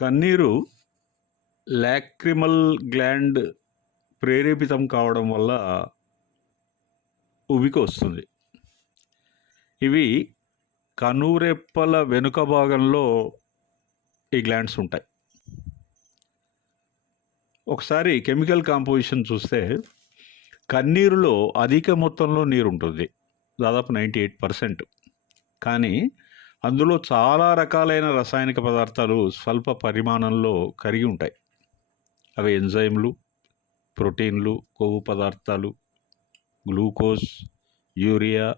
కన్నీరు lacrimal gland ప్రేరేపితం కావడం వల్ల ఉబికి వస్తుంది. ఇవి కనురెప్పల వెనుక భాగంలో ఈ గ్లాండ్స్ ఉంటాయి. ఒకసారి కెమికల్ కాంపోజిషన్ చూస్తే కన్నీరులో అధిక మొత్తంలో నీరు ఉంటుంది. దాదాపు నైంటీ ఎయిట్ పర్సెంట్. కానీ అందులో చాలా రకాలైన రసాయనిక పదార్థాలు స్వల్ప పరిమాణంలో కరిగి ఉంటాయి. అవి ఎంజైమ్లు ప్రోటీన్లు కొవ్వు పదార్థాలు గ్లూకోజ్ యూరియా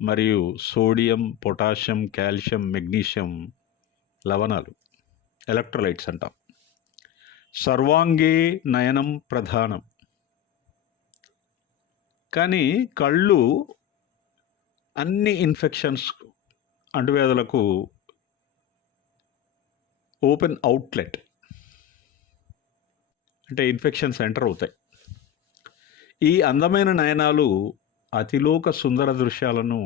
మరియు సోడియం పొటాషియం కాల్షియం మెగ్నీషియం లవణాలు. ఎలక్ట్రోలైట్స్ అంటాం. సర్వాంగే నయనం ప్రధానం. కానీ కళ్ళు అన్ని ఇన్ఫెక్షన్స్ అంటువ్యాధులకు ఓపెన్ అవుట్లెట్ అంటే ఇన్ఫెక్షన్స్ ఎంటర్ అవుతాయి. ఈ అందమైన నయనాలు అతిలోక సుందర దృశ్యాలను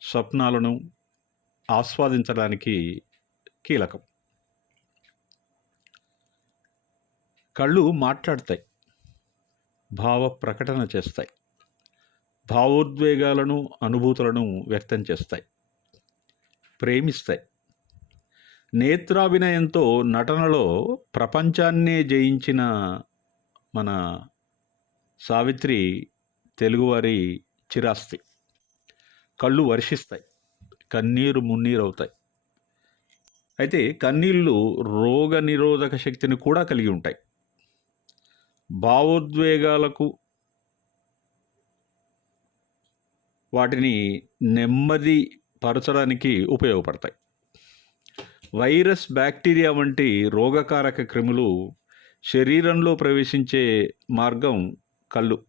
స్వప్నాలను ఆస్వాదించడానికి కీలకం. కళ్ళు మాట్లాడతాయి భావ ప్రకటన చేస్తాయి భావోద్వేగాలను అనుభూతులను వ్యక్తం చేస్తాయి. ప్రేమిస్తాయి. నేత్రాభినయంతో నటనలో ప్రపంచాన్నే జయించిన మన సావిత్రి తెలుగువారి చిరాస్తి. కళ్ళు వర్షిస్తాయి. కన్నీరు మున్నీరు అవుతాయి అయితే కన్నీళ్ళు రోగ నిరోధక శక్తిని కూడా కలిగి ఉంటాయి. భావోద్వేగాలకు వాటిని నెమ్మది పరచడానికి ఉపయోగపడతాయి. వైరస్ బ్యాక్టీరియా వంటి రోగకారక క్రిములు శరీరంలో ప్రవేశించే మార్గం కళ్ళు.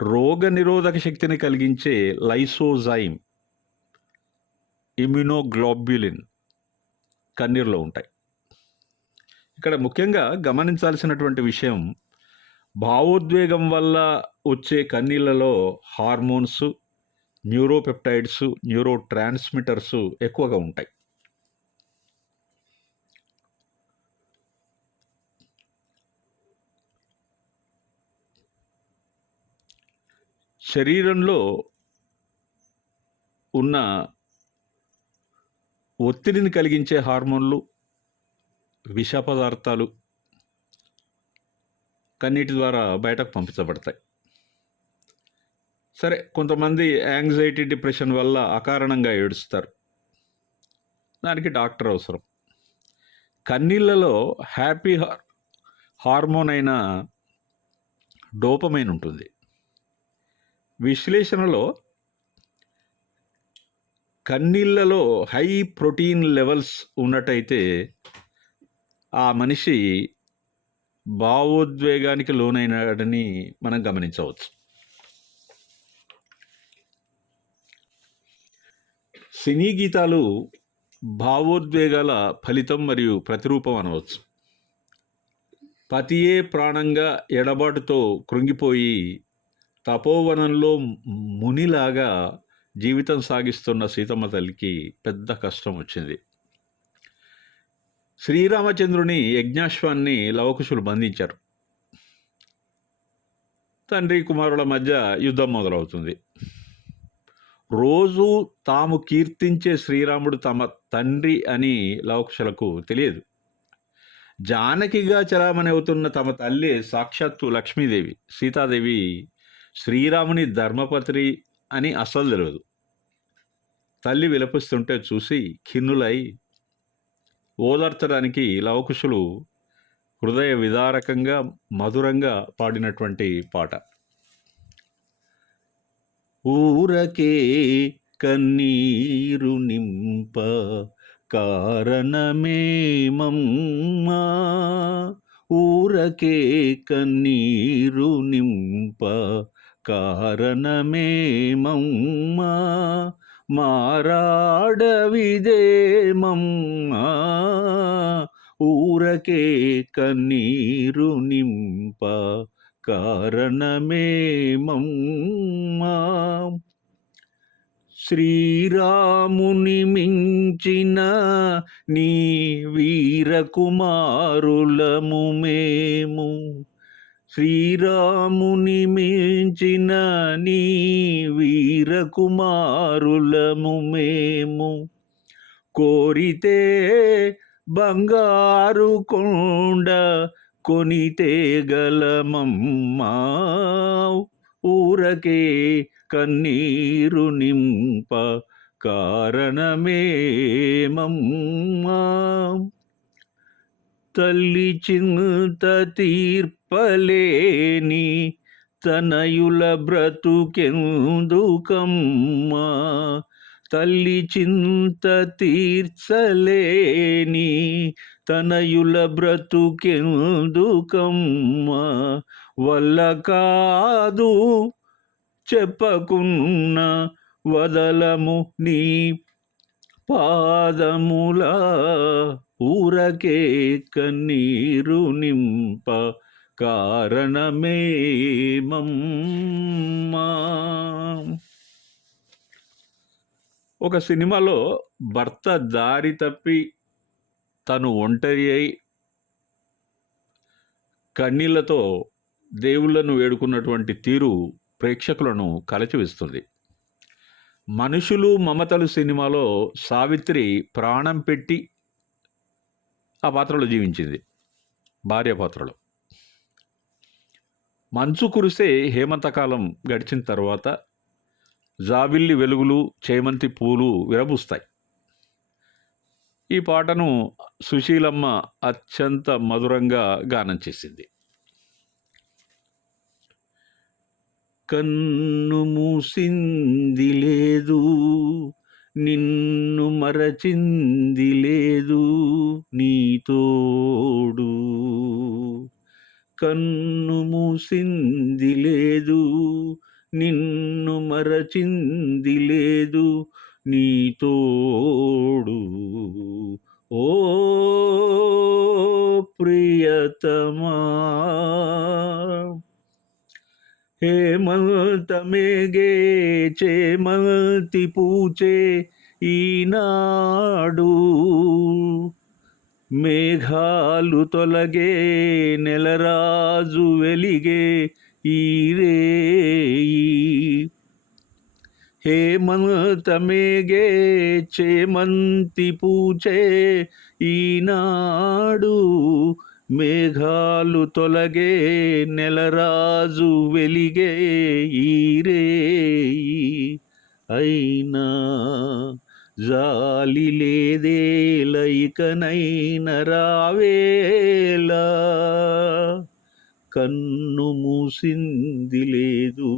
రోగ నిరోధక శక్తిని కలిగించే లైసోజైమ్ ఇమ్యునోగ్లోబ్యులిన్ కన్నీరులో ఉంటాయి. ఇక్కడ ముఖ్యంగా గమనించాల్సినటువంటి విషయం భావోద్వేగం వల్ల వచ్చే కన్నీళ్ళలో హార్మోన్స్ న్యూరోపెప్టైడ్స్ న్యూరో ట్రాన్స్మిటర్స్ ఎక్కువగా ఉంటాయి. శరీరంలో ఉన్న ఒత్తిడిని కలిగించే హార్మోన్లు విష పదార్థాలు కన్నీటి ద్వారా బయటకు పంపించబడతాయి. సరే కొంతమంది యాంగ్జైటీ డిప్రెషన్ వల్ల అకారణంగా ఏడుస్తారు. దానికి డాక్టర్ అవసరం. కన్నీళ్ళలో హ్యాపీ హార్ హార్మోన్ అయిన డోపమైన్ ఉంటుంది. విశ్లేషణలో కన్నీళ్ళలో హై ప్రోటీన్ లెవెల్స్ ఉన్నట్టయితే ఆ మనిషి భావోద్వేగానికి లోనైనాడని మనం గమనించవచ్చు. సినీ గీతాలు భావోద్వేగాల ఫలితం మరియు ప్రతిరూపం అనవచ్చు. పతియే ప్రాణంగా ఎడబాటుతో కృంగిపోయి తపోవనంలో మునిలాగా జీవితం సాగిస్తున్న సీతమ్మ తల్లికి పెద్ద కష్టం వచ్చింది. శ్రీరామచంద్రుని యజ్ఞాశ్వాన్ని లవకుశులు బంధించారు. తండ్రి కుమారుల మధ్య యుద్ధం మొదలవుతుంది. రోజు తాము కీర్తించే శ్రీరాముడు తమ తండ్రి అని లవకుశలకు తెలియదు. జానకిగా చలామణి అవుతున్న తమ తల్లి సాక్షాత్తు లక్ష్మీదేవి సీతాదేవి శ్రీరాముని ధర్మపత్రి అని అస్సలు తెలియదు తల్లి విలపిస్తుంటే చూసి ఖిన్నులై ఓదార్చడానికి లవకుశులు హృదయ విదారకంగా మధురంగా పాడినటువంటి పాట. ఊరకే కన్నీరు నింప కారణమేమమ్మా ఊరకే కన్నీరు నింప కారణమేమమ్మా మారాడవిదేమమ్మా ఊరకే కన్నీరు నింప కారణమేమమ్మా శ్రీరాముని మించిన నీ వీరకుమారులము మేము. శ్రీరాముని మించిన నీ వీరకుమారులము మేము. కోరితే బంగారు కొండ కొనితే గలమమ్మా. ఊరకే కన్నీరు నింప కారణమేమమ్మా. తల్లి చింత తీర్పలేని తనయుల బ్రతుకెందుకమ్మా. తల్లి చింత తీర్చలేని తనయుల బ్రతుకెందుకమ్మ? వల్ల కాదు చెప్పకున్న వదలము నీ పాదముల ఊరకే కన్నీరు నింప కారణమేమమ్మా? ఒక సినిమాలో భర్త దారి తప్పి తను ఒంటరి అయి కన్నీళ్ళతో దేవుళ్ళను వేడుకున్నటువంటి తీరు ప్రేక్షకులను కలచివేస్తుంది. మనుషులు మమతలు సినిమాలో సావిత్రి ప్రాణం పెట్టి ఆ పాత్రలో జీవించింది భార్య పాత్రలో. మంచు కురిసే హేమంతకాలం గడిచిన తర్వాత జాబిల్లి వెలుగులు చేమంతి పూలు విరబూస్తాయి. ఈ పాటను సుశీలమ్మ అత్యంత మధురంగా గానం చేసింది. కన్ను మూసింది లేదు నిన్ను మరచింది లేదు నీతోడు కన్ను మూసింది లేదు నిన్ను మరచింది లేదు నీ తోడు ఓ ప్రియతమా హేమంతమేగే చేమంతి పూచే ఈనాడు. మేఘాలు తొలగే నెలరాజు వెలిగే ఈరేయి. హేమంతమేగే చేమంతి పూచే ఈనాడు మేఘాలు తొలగే నెలరాజు వెలిగే ఈరేయి. అయినా జాలి లేదేలైకనైన రావేలా కన్ను మూసింది లేదు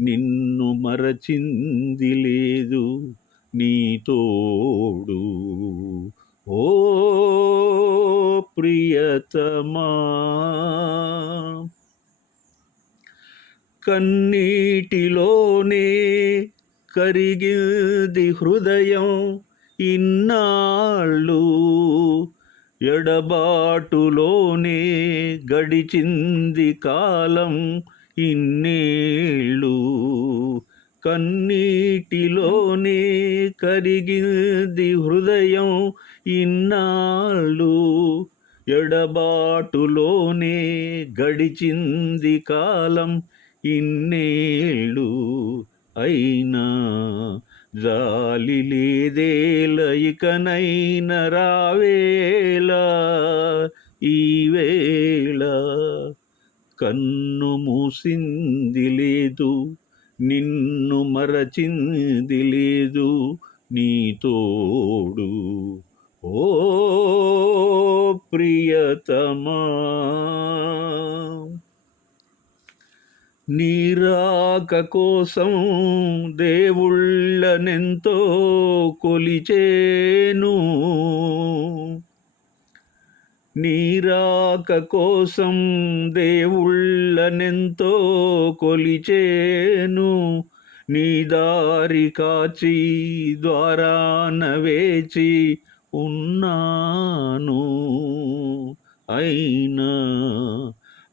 నిన్ను మరచింది లేదు నీ తోడు. ఓ ప్రియతమా కన్నీటిలోనే కరిగింది హృదయం ఇన్నాళ్ళు. ఎడబాటులోనే గడిచింది కాలం ఇన్నేళ్ళు. కన్నీటిలోనే కరిగింది హృదయం ఇన్నాళ్ళు. ఎడబాటులోనే గడిచింది కాలం ఇన్నేళ్ళు అయినా రాలి లేదేల ఇకనైన రావేలా ఈవేళ కన్ను మూసింది లేదు నిన్ను మరచింది లేదు నీ తోడు. ఓ ప్రియతమా నీరాక కోసం దేవుళ్ళనెంతో కొలిచేను. నీరాక కోసం దేవుళ్ళనెంతో కొలిచేను. నీ దారి కాచి ద్వారాన వేచి ఉన్నాను. అయినా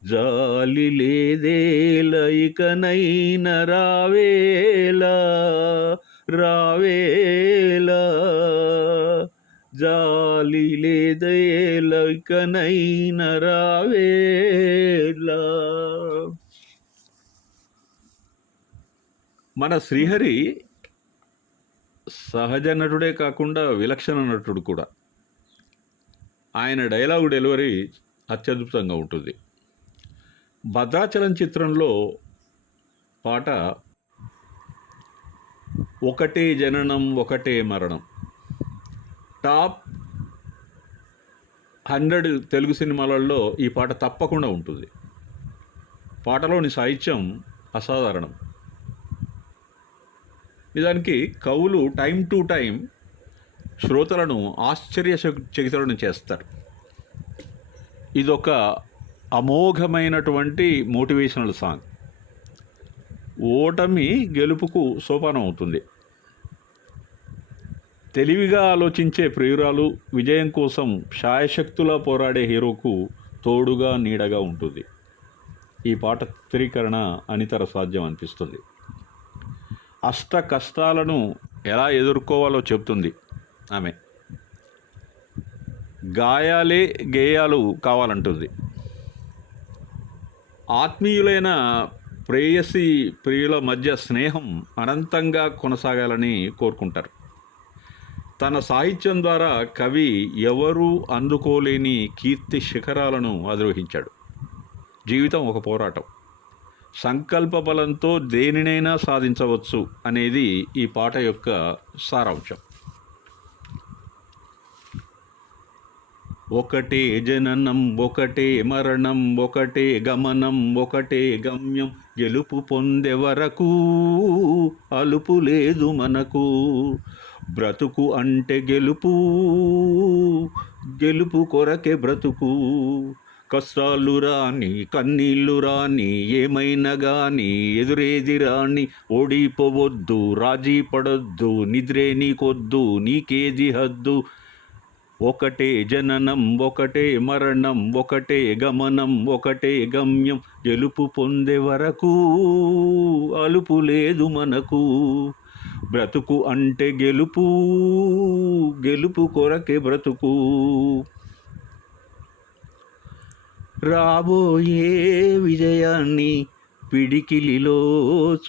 జాలి లేదేల ఇకనైన రావేలా రావేలా. జాలి లేదేలకనైన రావేలా. మన శ్రీహరి సహజ నటుడే కాకుండా విలక్షణ నటుడు కూడా. ఆయన డైలాగ్ డెలివరీ అత్యద్భుతంగా ఉంటుంది. భద్రాచలం చిత్రంలో పాట ఒకటే జననం ఒకటే మరణం. టాప్ హండ్రెడ్ తెలుగు సినిమాలలో ఈ పాట తప్పకుండా ఉంటుంది. పాటలోని సాహిత్యం అసాధారణం. నిజానికి కవులు టైం టు టైం శ్రోతలను ఆశ్చర్యచకితులను చేస్తారు. ఇదొక అమోఘమైనటువంటి మోటివేషనల్ సాంగ్. ఓటమి గెలుపుకు సోపానం అవుతుంది. తెలివిగా ఆలోచించే ప్రియురాలు విజయం కోసం శాయశక్తులా పోరాడే హీరోకు తోడుగా నీడగా ఉంటుంది. ఈ పాట చిత్రీకరణ అనితర సాధ్యం అనిపిస్తుంది. అష్ట కష్టాలను ఎలా ఎదుర్కోవాలో చెప్తుంది ఆమె. గాయాలే గేయాలు కావాలంటుంది. ఆత్మీయులైన ప్రేయసి ప్రియుల మధ్య స్నేహం అనంతంగా కొనసాగాలని కోరుకుంటారు. తన సాహిత్యం ద్వారా కవి ఎవరూ అందుకోలేని కీర్తి శిఖరాలను అధిరోహించాడు. జీవితం ఒక పోరాటం. సంకల్ప బలంతో దేనినైనా సాధించవచ్చు అనేది ఈ పాట యొక్క సారాంశం. ఒకటే జననం ఒకటే మరణం ఒకటే గమనం ఒకటే గమ్యం. గెలుపు పొందే వరకు అలుపు లేదు మనకు. బ్రతుకు అంటే గెలుపు గెలుపు కొరకే బ్రతుకు. కష్టాలు రాని కన్నీళ్ళు రాని ఏమైనా గాని ఎదురేది రాని ఓడిపోవద్దు రాజీ పడొద్దు నిద్రే నీకొద్దు నీకేది హద్దు. ఒకటే జననం ఒకటే మరణం ఒకటే గమనం ఒకటే గమ్యం. గెలుపు పొందే వరకు అలుపు లేదు మనకు. బ్రతుకు అంటే గెలుపు గెలుపు కొరకే బ్రతుకు. రాబోయే విజయాన్ని పిడికిలిలో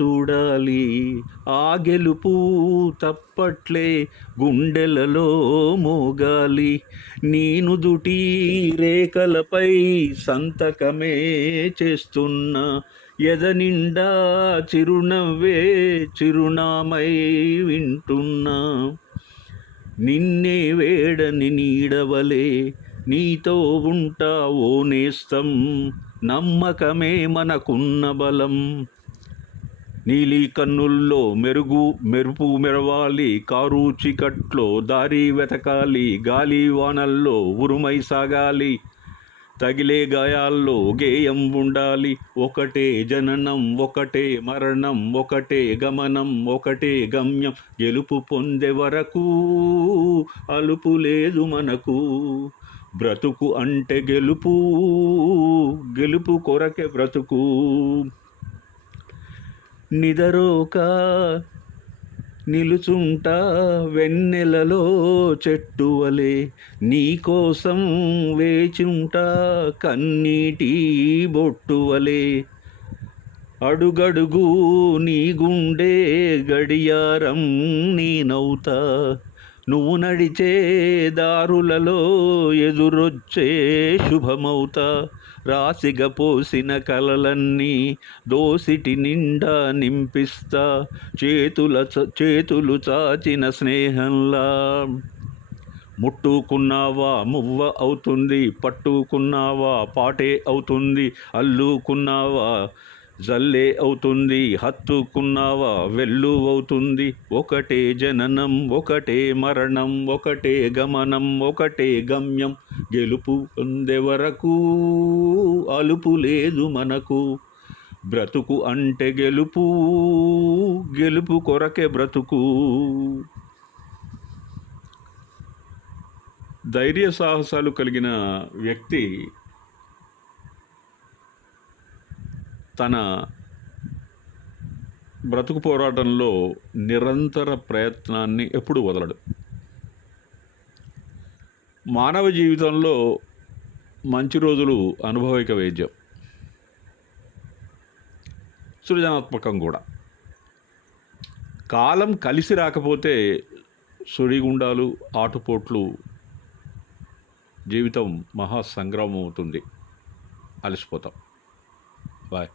చూడాలి. ఆ గెలుపు తప్పట్లే గుండెలలో మోగాలి. నేను దుటి రేఖలపై సంతకమే చేస్తున్నా. ఎద నిండా చిరునవ్వే చిరునామై వింటున్నా. నిన్నే వేడని నీడవలే నీతో ఉంటా ఓ నేస్తం. నమ్మకమే మనకున్న బలం. నీలి కన్నుల్లో మెరుగు మెరుపు మెరవాలి. కారు చీకట్లో దారి వెతకాలి. గాలి వానల్లో ఉరుమై సాగాలి. తగిలే గాయాల్లో గేయం ఉండాలి. ఒకటే జననం ఒకటే మరణం ఒకటే గమనం ఒకటే గమ్యం. గెలుపు పొందే వరకు అలుపు లేదు మనకు. బ్రతుకు అంటే గెలుపు గెలుపు కొరకే బ్రతుకు. నిదరోక నిలుచుంటా వెన్నెలలో చెట్టువలే నీకోసం వేచుంటా కన్నీటి బొట్టువలే అడుగడుగు నీ గుండె గడియారం నేనవుతా నువ్వు నడిచే దారులలో ఎదురొచ్చే శుభమవుతా రాసిగ పోసిన కలలన్నీ దోసిటి నిండా నింపిస్తా. చేతుల చ- చేతులు చాచిన స్నేహంలా. ముట్టుకున్నావా మువ్వ అవుతుంది పట్టుకున్నావా పాటే అవుతుంది అల్లుకున్నావా జల్లే అవుతుంది హత్తుకున్నావా వెళ్ళు అవుతుంది. ఒకటే జననం ఒకటే మరణం ఒకటే గమనం ఒకటే గమ్యం. గెలుపు పొందే వరకు అలుపు లేదు మనకు. బ్రతుకు అంటే గెలుపు గెలుపు కొరకే బ్రతుకు. ధైర్య సాహసాలు కలిగిన వ్యక్తి తన బ్రతుకు పోరాటంలో నిరంతర ప్రయత్నాన్ని ఎప్పుడూ వదలడు. మానవ జీవితంలో మంచి రోజులు అనుభవిక వైద్యం. సృజనాత్మకం కూడా. కాలం కలిసి రాకపోతే సుడిగుండాలు ఆటుపోట్లు జీవితం మహాసంగ్రామం అవుతుంది అలసిపోతాం. బాయ్.